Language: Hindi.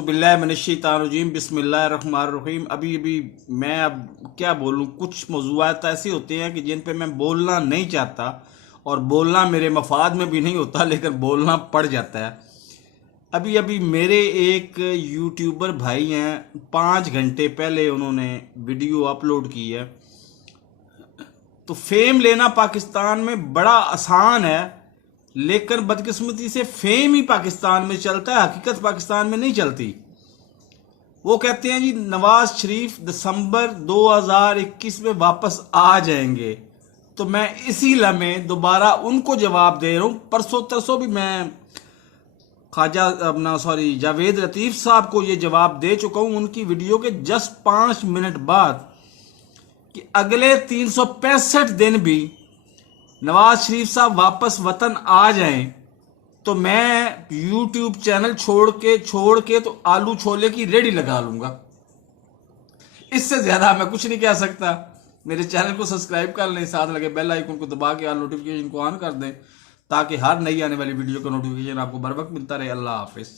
बिल्लाहिमिनश्शैतानिर्रजीम बिस्मिल्लाहिर्रहमानिर्रहीम। अभी अभी मैं अब क्या बोलूँ, कुछ मौज़ूआत ऐसे होते हैं कि जिन पे मैं बोलना नहीं चाहता और बोलना मेरे मफाद में भी नहीं होता, लेकिन बोलना पड़ जाता है। अभी अभी मेरे एक यूट्यूबर भाई हैं, 5 घंटे पहले उन्होंने वीडियो अपलोड की है। तो फेम लेना पाकिस्तान में बड़ा आसान है, लेकिन बदकिस्मती से फेम ही पाकिस्तान में चलता है, हकीकत पाकिस्तान में नहीं चलती। वो कहते हैं जी नवाज शरीफ दिसंबर 2021 में वापस आ जाएंगे। तो मैं इसी लम्हे दोबारा उनको जवाब दे रहा हूं। परसों तरसों भी मैं ख्वाजा अपना जावेद लतीफ साहब को ये जवाब दे चुका हूं उनकी वीडियो के जस्ट 5 मिनट बाद, कि अगले 365 दिन भी नवाज शरीफ साहब वापस वतन आ जाएं तो मैं यूट्यूब चैनल छोड़ के तो आलू छोले की रेडी लगा लूंगा। इससे ज्यादा मैं कुछ नहीं कह सकता। मेरे चैनल को सब्सक्राइब कर लें, साथ लगे बेल आइकन को दबा के ऑल नोटिफिकेशन को ऑन कर दें, ताकि हर नई आने वाली वीडियो का नोटिफिकेशन आपको बर वक्त मिलता रहे। अल्लाह हाफिज।